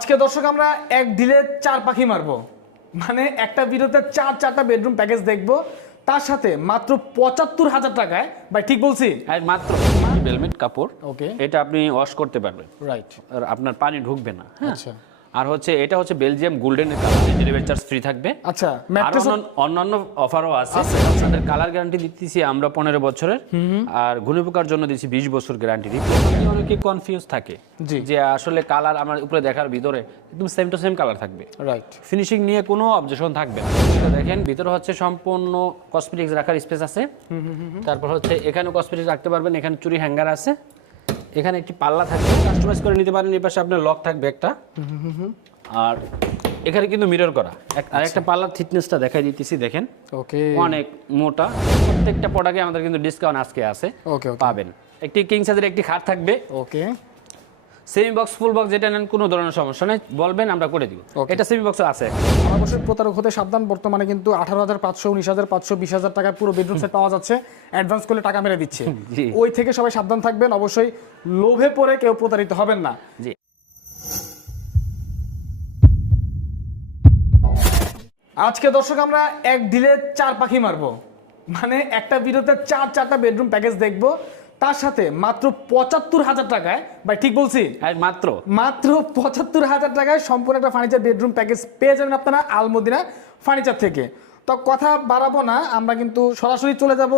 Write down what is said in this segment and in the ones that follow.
আজকে দর্শক আমরা এক ঢিলে চার পাখি মারবো। মানে একটা ভিডিওতে চার চারটা বেডরুম প্যাকেজ দেখব। তার সাথে মাত্র পঁচাত্তর হাজার টাকায় ভাই ঠিক বলছি? আর মাত্র বেলমেট কাপড়। ওকে এটা আপনি ওয়াশ করতে পারবেন। রাইট আর আপনার পানি ঢুকবে না। হ্যাঁ। আচ্ছা। আর হচ্ছে এটা হচ্ছে বেলজিয়াম গোল্ডেনের কালার ডেলিভারি চার্জ ফ্রি থাকবে। আচ্ছা ম্যাট্রেস অন্যান্য- অফারও আছে। আপনাদের কালার গ্যারান্টি দিতেছি আমরা পনেরো বছরের। আর ঘুনে পোকার জন্য দিচ্ছি বিশ বছর গ্যারান্টি অনেকে কনফিউজ থাকে যে আসলে কালার আমার উপরে দেখার ভিতরে একদম সেম টু সেম কালার থাকবে। রাইট ফিনিশিং নিয়ে কোনো অবজেকশন থাকবে না। দেখেন ভিতরে হচ্ছে সম্পূর্ণ কসমেটিক্স রাখার স্পেস আছে। তারপর হচ্ছে এখানে কসমেটিক্স রাখতে পারবেন এখানে চুরি হ্যাঙ্গার আছে। এখানে একটি পাল্লা থাকবে। কাস্টমাইজ করে নিতে পারেন এই পাশে আপনার লক থাকবে একটা। আর এখানে কিন্তু মিরর করা। আর একটা পাল্লার থিকনেসটা দেখাই দিতেছি দেখেন। ওকে। অনেক মোটা। প্রত্যেকটা প্রোডাক্টে আমাদের কিন্তু ডিসকাউন্ট আজকে আছে। ওকে পাবেন। একটি কিং সাইজের একটি খাট থাকবে। Okay. Semi box full box যেটা নেন কোনো ধরনের সমস্যা নেই। বলবেন আমরা করে দিব। এটা সেমি বক্স আছে। অবশ্যই প্রতারক হতে সাবধান। বর্তমানে কিন্তু আঠারো হাজার পাঁচশো উনিশ হাজার পাঁচশো বিশ হাজার পুরো বেডরুম সেট পাওয়া যাচ্ছে। অ্যাডভান্স করলে টাকা মেরে দিচ্ছে। ওই থেকে সবাই সাবধান থাকবেন। অবশ্যই লোভে পড়ে কেউ প্রতারিত হবেন না। জি। আজকে দর্শক আমরা এক ডিলে চার পাখি মারবো। মানে একটা ভিডিওতে চার চারটা বেডরুম প্যাকেজ দেখব। তার সাথে মাত্র পঁচাত্তর হাজার টাকায় ভাই ঠিক বলছি? আর মাত্র। মাত্র পঁচাত্তর হাজার টাকায় সম্পূর্ণ একটা ফার্নিচার বেডরুম প্যাকেজ পেয়ে যাবেন আপনারা আলমদিনা ফার্নিচার থেকে। তো কথা বাড়াবো না আমরা কিন্তু সরাসরি চলে যাব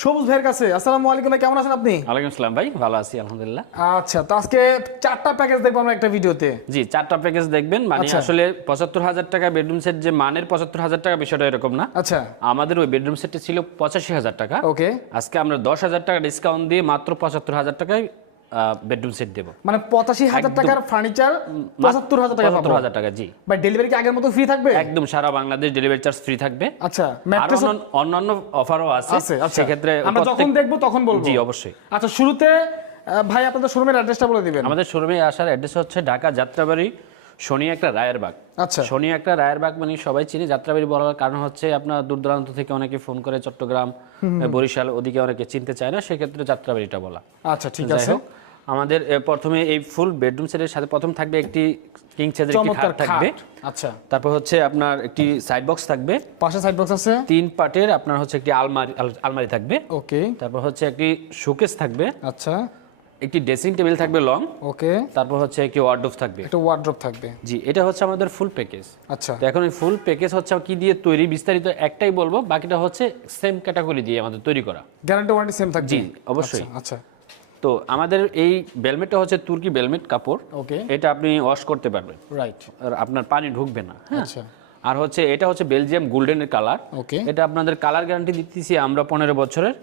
সবুজ ভাইয়ের কাছে। আসসালামু আলাইকুম কেমন আছেন আপনি? ওয়ালাইকুম আসসালাম ভাই ভালো আছি আলহামদুলিল্লাহ। আচ্ছা তো আজকে চারটা প্যাকেজ দেখব আমরা একটা ভিডিওতে। জি চারটা প্যাকেজ দেখবেন মানে আচ্ছা। আসলে পঁচাত্তর হাজার টাকা বেডরুম সেট যে মানের পঁচাত্তর হাজার টাকা বিষয়টা এরকম না। আচ্ছা। আমাদের ওই বেডরুম সেটটি ছিল পঁচাশি হাজার টাকা। ওকে। আজকে আমরা দশ হাজার টাকা ডিসকাউন্ট দিয়ে মাত্র পঁচাত্তর হাজার টাকায় বেডরুম সেট দেবো। মানে পঁচাশি হাজার টাকার ফার্নিচার পঁচাত্তর হাজার টাকা পঁচাত্তর হাজার টাকা জি। ভাই ডেলিভারি কি আগের মতো ফ্রি থাকবে? একদম সারা বাংলাদেশ ডেলিভারি চার্জ ফ্রি থাকবে। আচ্ছা ম্যাট্রেস অন্যান্য- অফারও আছে আচ্ছা। সেক্ষেত্রে আমরা যখন দেখব তখন বলব। জি অবশ্যই। আচ্ছা শুরুতে ভাই আপনাদের শোরুমের অ্যাড্রেসটা বলে দিবেন। আমাদের শোরুমে আসার অ্যাড্রেস হচ্ছে ঢাকা যাত্রাবাড়ি শনি একটা রায়ের রায়েরবাগ আচ্ছা। শনি একটা রায়েরবাগ মানে সবাই চিনি যাত্রাবাড়ি বলার কারণ হচ্ছে আপনার দূর দূরান্ত থেকে অনেকে ফোন করে চট্টগ্রাম বরিশাল ওদিকে অনেকে চিনতে চায় না সেক্ষেত্রে যাত্রাবাড়িটা বলা। আচ্ছা ঠিক আছে। আমাদের প্রথমে এই ফুল বেডরুম সেটের সাথে প্রথম থাকবে একটি কিং সাইজের একটি খাট থাকবে। আচ্ছা। তারপর হচ্ছে আপনার একটি সাইড বক্স থাকবে। পাশে সাইড বক্স আছে? তিন পাটের আপনার হচ্ছে একটি আলমারি আলমারি থাকবে। ওকে। তারপর হচ্ছে একটি শোকেস থাকবে। আচ্ছা। একটি ড্রেসিং টেবিল থাকবে লং। ওকে। তারপর হচ্ছে একটি ওয়ার্ডরোব থাকবে। একটা ওয়ার্ড্রপ থাকবে। জি এটা হচ্ছে আমাদের ফুল প্যাকেজ আচ্ছা। তো এখন এই ফুল প্যাকেজ হচ্ছে কি দিয়ে তৈরি বিস্তারিত একটাই বলব বাকিটা হচ্ছে সেম ক্যাটাগরি দিয়ে আমাদের তৈরি করা। গ্যারান্টি ওয়ারেন্টি সেম থাকবে। জি অবশ্যই। আচ্ছা, আচ্ছা। তো আমাদের এই বেলমেটটা হচ্ছে তুর্কি বেলমেট কাপড়। ওকে। এটা আপনি ওয়াশ করতে পারবেন। রাইট আর আপনার পানি ঢুকবে না। হ্যাঁ? আচ্ছা। আর হচ্ছে এটা হচ্ছে বেলজিয়াম গোল্ডেনের কালার ওকে। এটা আপনাদের কালার গ্যারান্টি দিতেছি আমরা পনেরো বছরের।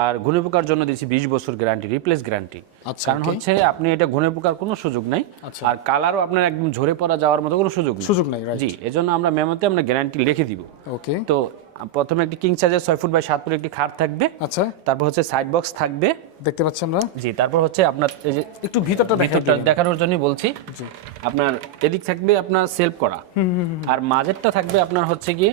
আর ঘুনে পোকার জন্য দিচ্ছি বিশ বছর গ্যারান্টি রিপ্লেস গ্যারান্টি আচ্ছা, কারণ হচ্ছে আপনি এটা ঘুনে পোকার কোনো সুযোগ নাই। আচ্ছা। আর কালারও আপনার একদম ঝরে পড়া যাওয়ার মতো কোনো সুযোগ নেই। সুযোগ নাই জি এজন্য আমরা মেমোতে আমরা গ্যারান্টি লিখে দিব। ওকে। তো প্রথমে একটি কিং সাইজের ছয় ফুট বাই সাত ফুট একটি খাট থাকবে। আচ্ছা। তারপর হচ্ছে সাইড বক্স থাকবে। দেখতে পাচ্ছি আমরা। জি তারপর হচ্ছে আপনার এই যে একটু ভিতরটা ভিতরটা দেখানোর জন্য বলছি। আপনার এদিক থাকবে আপনার সেলফ করা। আর মাঝেরটা থাকবে আপনার হচ্ছে গিয়ে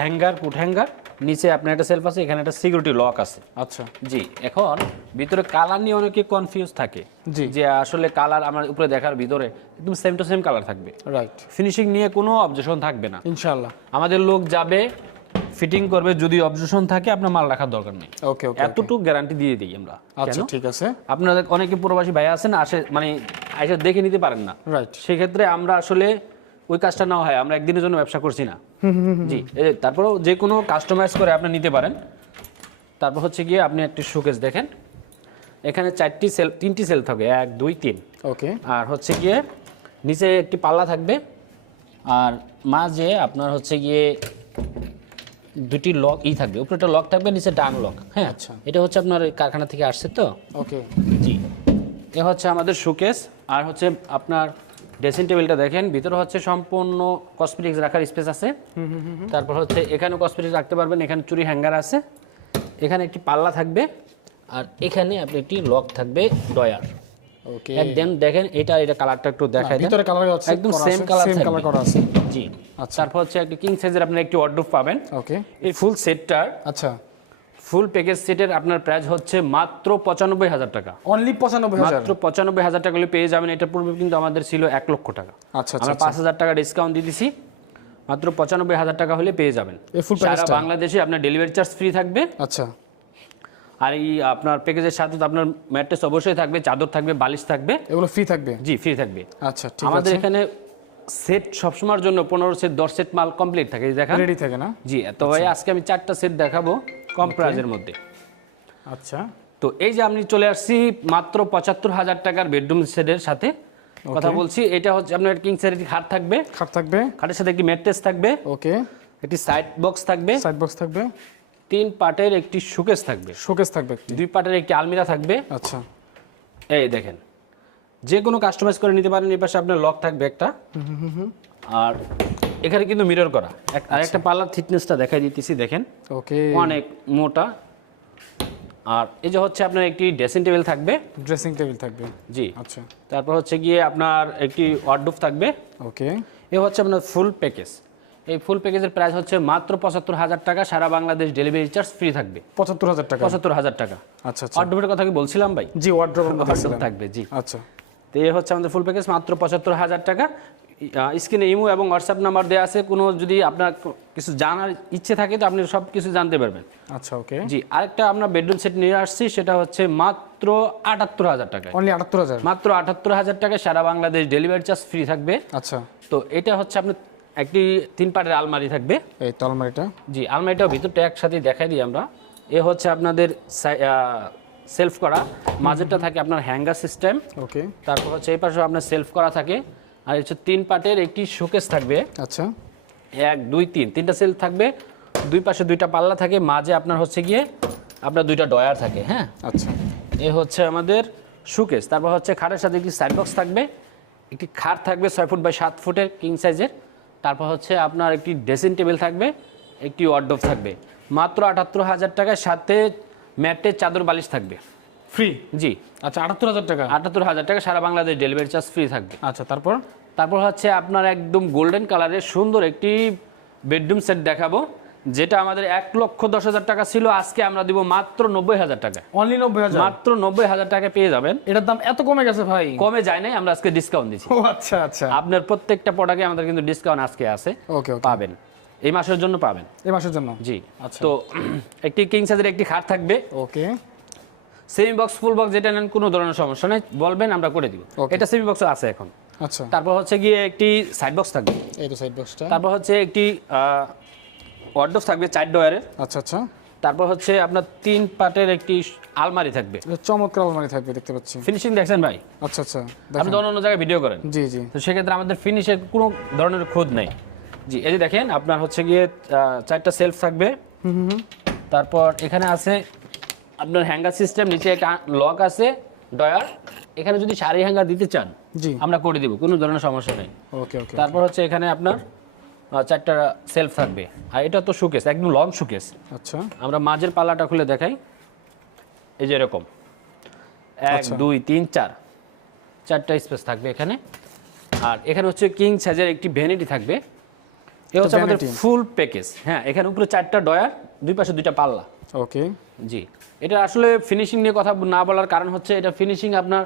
হ্যাঙ্গার কুট হ্যাঙ্গার নিচে আপনার একটা সেলফ আছে এখানে একটা সিকিউরিটি লক আছে। আচ্ছা। জি এখন ভিতরে কালার নিয়ে অনেকে কনফিউজ থাকে জি। যে আসলে কালার আমার উপরে দেখার ভিতরে একদম সেম টু সেম কালার থাকবে। রাইট ফিনিশিং নিয়ে কোনো অবজেকশন থাকবে না। ইনশাআল্লাহ। আমাদের লোক যাবে ফিটিং করবে যদি অবজেকশন থাকে আপনার মাল রাখার দরকার নেই। ওকে ওকে এতটুকু গ্যারান্টি দিয়ে দিই আমরা আচ্ছা ঠিক আছে। আপনাদের অনেকে প্রবাসী ভাই আছেন আসে মানে এসে দেখে নিতে পারেন না। রাইট সেক্ষেত্রে আমরা আসলে ওই কাজটা না হয় আমরা একদিনের জন্য ব্যবসা করছি না। জি তারপরেও যে কোনো কাস্টমাইজ করে আপনি নিতে পারেন। তারপর হচ্ছে গিয়ে আপনি একটি শোকেস দেখেন। এখানে চারটি সেল তিনটি সেল থাকবে এক দুই তিন। ওকে আর হচ্ছে গিয়ে নিচে একটি পাল্লা থাকবে। আর মাঝে আপনার হচ্ছে গিয়ে দুটি লক ই থাকবে। উপরে একটা লক থাকবে নিচে ডাং লক হ্যাঁ? আচ্ছা। এটা হচ্ছে আপনার কারখানা থেকে আসছে তো? ওকে জি। এ হচ্ছে আমাদের শোকেস আর হচ্ছে আপনার ড্রেসিং টেবিলটা দেখেন ভিতরে হচ্ছে সম্পূর্ণ কসমেটিক্স রাখার স্পেস আছে। তারপর হচ্ছে এখানে কসমেটিক্স রাখতে পারবেন এখানে চুরি হ্যাঙ্গার আছে। এখানে একটি পাল্লা থাকবে আর এখানে আপনি একটি লক থাকবে ডয়ার। ওকে একদম দেখেন এটা এটা কালারটা একটু দেখাই ভিতরে কালার আছে একদম সেম কালার সেম কালার করা আছে। জি। আচ্ছা। তারপর হচ্ছে একটি কিং সাইজের আপনি একটি ওয়ার্ডরোব পাবেন। ওকে এই ফুল সেটটার আচ্ছা। ফুল প্যাকেজ সেটের আপনার প্রাইস হচ্ছে মাত্র পঁচানব্বই হাজার টাকা। অনলি পঁচানব্বই মাত্র পঁচানব্বই হাজার টাকা পেয়ে যাবেন। এটা পূর্বে কিন্তু আমাদের ছিল এক লক্ষ টাকা। আচ্ছা আচ্ছা আমরা পাঁচ হাজার টাকা ডিসকাউন্ট দিয়ে দিছি। মাত্র পঁচানব্বই হাজার টাকা হলে পেয়ে যাবেন। সারা বাংলাদেশে আপনার ডেলিভারি চার্জ ফ্রি থাকবে। আচ্ছা। আর এই আপনার প্যাকেজের সাথে তো আপনার ম্যাট্রেস অবশ্যই থাকবে চাদর থাকবে বালিশ থাকবে। এগুলো ফ্রি থাকবে? জি ফ্রি থাকবে। আচ্ছা ঠিক আমাদের এখানে সেট সবসময়ের জন্য পনেরো সেট দশ সেট মাল কমপ্লিট থাকে দেখেন। রেডি থাকে না? জি তো ভাই আচ্ছা। আজকে আমি চারটা সেট দেখাবো। কম প্রাইজের মধ্যে। আচ্ছা। তো এই যে আমি চলে আসছি মাত্র পঁচাত্তর হাজার টাকার বেডরুম সেটের সাথে। কথা বলছি এটা হচ্ছে আপনার কিং সাইজের খাট থাকবে। খাট থাকবে। খাটের সাথে একটি ম্যাট্রেস থাকবে। ওকে একটি সাইড বক্স থাকবে। সাইড বক্স থাকবে। তিন পার্টের একটি সুকেস থাকবে। শোকেস থাকবে দুই পার্টের একটি আলমিরা থাকবে। আচ্ছা। এই দেখেন যে কোনো কাস্টমাইজ করে নিতে পারেন এই পাশে আপনার লক থাকবে একটা। আর এখানে কিন্তু মিরর করা। আর একটা পার্লার থিকনেসটা দেখাই দিতেছি দেখেন। ওকে। অনেক মোটা। আর এই যে হচ্ছে আপনার একটি ড্রেসিং টেবিল থাকবে। ড্রেসিং টেবিল থাকবে। জি। আচ্ছা। তারপর হচ্ছে গিয়ে আপনার একটি ওয়ার্ডরোব থাকবে। ওকে। এ হচ্ছে আপনার ফুল প্যাকেজ এই ফুল প্যাকেজের প্রাইস হচ্ছে মাত্র পঁচাত্তর হাজার টাকা সারা বাংলাদেশ ডেলিভারি চার্জ ফ্রি থাকবে। পঁচাত্তর হাজার টাকা। পঁচাত্তর হাজার টাকা। আচ্ছা আচ্ছা। ওয়ার্ডরোবের কথা কি বলছিলাম ভাই? জি ওয়ার্ড্রোব থাকবে জি। আচ্ছা। তো এই হচ্ছে আমাদের ফুল প্যাকেজ মাত্র পঁচাত্তর হাজার টাকা। স্ক্রিনে ইমো এবং হোয়াটসঅ্যাপ নাম্বার দেওয়া আছে। কোনো যদি আপনার কিছু জানার ইচ্ছে থাকে তো আপনি সব কিছু জানতে পারবেন। আচ্ছা ওকে। জি আরেকটা আমরা বেডরুম সেট নিয়ে আসছি সেটা হচ্ছে মাত্র আটাত্তর হাজার টাকা অনলি আটাত্তর হাজার? মাত্র আটাত্তর হাজার টাকা সারা বাংলাদেশ ডেলিভারি চার্জ ফ্রি থাকবে। আচ্ছা। তো এটা হচ্ছে আপনার একটি তিন পাটের আলমারি থাকবে। এই তো আলমারিটা। জি আলমারিটাও ভিতরটা একসাথে দেখাই দিই আমরা। এ হচ্ছে আপনাদের সেলফ করা। মাঝেরটা থাকে আপনার হ্যাঙ্গার সিস্টেম। ওকে। তারপর হচ্ছে এই পাশে আপনার সেলফ করা থাকে। আর হচ্ছে তিন পাটের একটি শোকেস থাকবে। আচ্ছা। এক দুই তিন তিনটা সেল থাকবে। দুই পাশে দুইটা পাল্লা থাকে মাঝে আপনার হচ্ছে গিয়ে আপনার দুইটা ডয়ার থাকে হ্যাঁ? আচ্ছা। এ হচ্ছে আমাদের সুকেস তারপর হচ্ছে খাটের সাথে একটি সাইড বক্স থাকবে। একটি খাট থাকবে ছয় ফুট বাই সাত ফুটের কিং সাইজের তারপর হচ্ছে আপনার একটি ড্রেসিং টেবিল থাকবে একটি ওয়ার্ডোভ থাকবে। মাত্র আটাত্তর হাজার টাকার সাথে ম্যাটের চাদর বালিশ থাকবে। ফ্রি জি। আচ্ছা আটাত্তর হাজার টাকা? আটাত্তর হাজার টাকা সারা বাংলাদেশ ডেলিভারি চার্জ ফ্রি থাকবে। আচ্ছা তারপর? তারপর হচ্ছে আপনার একদম গোল্ডেন কালারের সুন্দর একটি বেডরুম সেট দেখাবো যেটা আমাদের এক লক্ষ দশ হাজার টাকা ছিল আজকে আমরা দিব মাত্র নব্বই হাজার টাকা। অনলি নব্বই হাজার? মাত্র নব্বই হাজার টাকা পেয়ে যাবেন। এটার দাম এত কমে গেছে ভাই। কমে যায় নাই আমরা আজকে ডিসকাউন্ট দিচ্ছি। আচ্ছা আচ্ছা। আপনার প্রত্যেকটা প্রোডাক্টে আমাদের কিন্তু ডিসকাউন্ট আজকে আছে ওকে পাবেন। এই মাসের জন্য পাবেন। এই মাসের জন্য? জি। আচ্ছা। তো একটি কিং সাইজের একটি খাট থাকবে। Okay. Semi box full box যেটা নেন কোনো ধরনের সমস্যা নেই। বলবেন আমরা করে দিব। এটা সেমি বক্স আছে এখন। আচ্ছা। তারপর হচ্ছে গিয়ে একটি সাইড বক্স থাকবে। এই তো সাইড বক্সটা তারপর হচ্ছে একটি ওয়ার্ডোভ থাকবে চার ডয়ারের আচ্ছা আচ্ছা। তারপর হচ্ছে আপনার তিন পাটের একটি আলমারি থাকবে। চমৎকার আলমারি থাকবে দেখতে পাচ্ছি। ফিনিশিং দেখছেন ভাই? আচ্ছা আচ্ছা আপনি অন্য অন্য জায়গায় ভিডিও করেন। জি জি। তো সেক্ষেত্রে আমাদের ফিনিশের কোনো ধরনের খোঁজ নেই। জি এই যে দেখেন আপনার হচ্ছে গিয়ে চারটা সেলফ থাকবে। তারপর এখানে আছে আপনার হ্যাঙ্গার সিস্টেম নিচে একটা লক আছে ডয়ার এখানে যদি শাড়ি হ্যাঙ্গার দিতে চান আমরা করে দিব কোনো ধরনের সমস্যা নেই। ওকে ওকে তারপর হচ্ছে এখানে আপনার চারটা সেলফ থাকবে। আর এটা তো সুকেস একদম লং সুকেস আচ্ছা। আমরা মাঝের পাল্লাটা খুলে দেখাই। এই যে এরকম। এক আচ্ছা। দুই তিন চার। চারটা স্পেস থাকবে এখানে। আর এখানে হচ্ছে কিং সাইজের একটি ভ্যানিটি থাকবে। এ হচ্ছে আমাদের ফুল প্যাকেজ হ্যাঁ এখানে উপরে চারটা ডয়ার দুই পাশে দুইটা পাল্লা। ওকে। জি। এটা আসলে ফিনিশিং নিয়ে কথা না বলার কারণ হচ্ছে এটা ফিনিশিং আপনার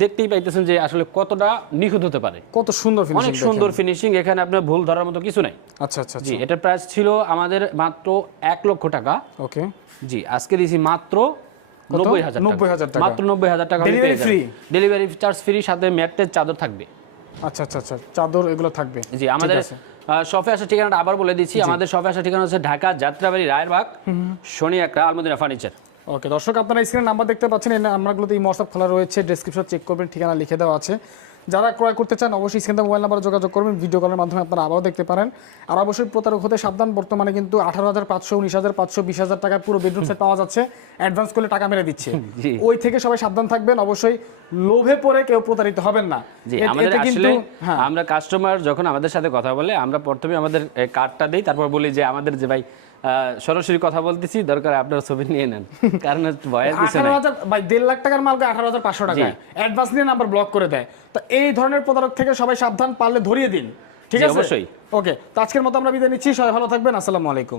দেখতেই পাইতেছেন যে আসলে কতটা নিখুঁত হতে পারে। কত সুন্দর অনেক সুন্দর ফিনিশিং এখানে আপনার ভুল ধরার মতো কিছু নাই। আচ্ছা আচ্ছা জি আচ্ছা। এটার প্রাইস ছিল আমাদের মাত্র এক লক্ষ টাকা। ওকে। জি আজকে দিয়েছি মাত্র নব্বই হাজার 90,000 টাকা। মাত্র নব্বই হাজার টাকা Delivery free? Delivery charge free সাথে ম্যাটের চাদর থাকবে। আচ্ছা আচ্ছা আচ্ছা চাদর এগুলো থাকবে। জি আমাদের। শপে আসার ঠিকানাটা আবার বলে দিচ্ছি। আমাদের শপে আসার ঠিকানা হচ্ছে ঢাকা যাত্রাবাড়ি রায়েরবাগ শনি একটা আলমদিনা ফার্নিচার। ওকে দর্শক আপনারা স্ক্রিনে নাম্বার দেখতে পাচ্ছেন এই নাম্বারগুলোতে এই হোয়াটসঅ্যাপ খোলা রয়েছে ডেসক্রিপশন চেক করবেন ঠিকানা লিখে দেওয়া আছে। যারা ক্রয় করতে চান অবশ্যই স্ক্রিনে মোবাইল নাম্বারে যোগাযোগ করবেন ভিডিও কলের মাধ্যমে আপনারা আবারও দেখতে পারেন। আর অবশ্যই প্রতারক হতে সাবধান বর্তমানে কিন্তু আঠারো হাজার পাঁচশো উনিশ হাজার পাঁচশো বিশ হাজার টাকায় পুরো বেডরুম সেট পাওয়া যাচ্ছে অ্যাডভান্স করলে টাকা মেরে দিচ্ছে। ওই থেকে সবাই সাবধান থাকবেন অবশ্যই লোভে পড়ে কেউ প্রতারিত হবেন না। আমাদের আসলে হ্যাঁ। আমরা কাস্টমার যখন আমাদের সাথে কথা বলে আমরা প্রথমে আমাদের কার্ডটা দিই তারপর বলি যে আমাদের যে ভাই সরাসরি কথা বলতেছি দরকার আপনার ছবি নিয়ে নেন। কারণ ভয়ের কিছু নাই। ভাই দেড় লাখ টাকার মালকে আঠারো হাজার পাঁচশো টাকা অ্যাডভান্স নিয়ে নাম্বার ব্লক করে দেয়। তো এই ধরনের প্রতারক থেকে সবাই সাবধান পারলে ধরিয়ে দিন। ঠিক আছে? অবশ্যই। ওকে তো আজকের মতো আমরা বিদায় নিচ্ছি। সবাই ভালো থাকবেন। আসসালামু আলাইকুম।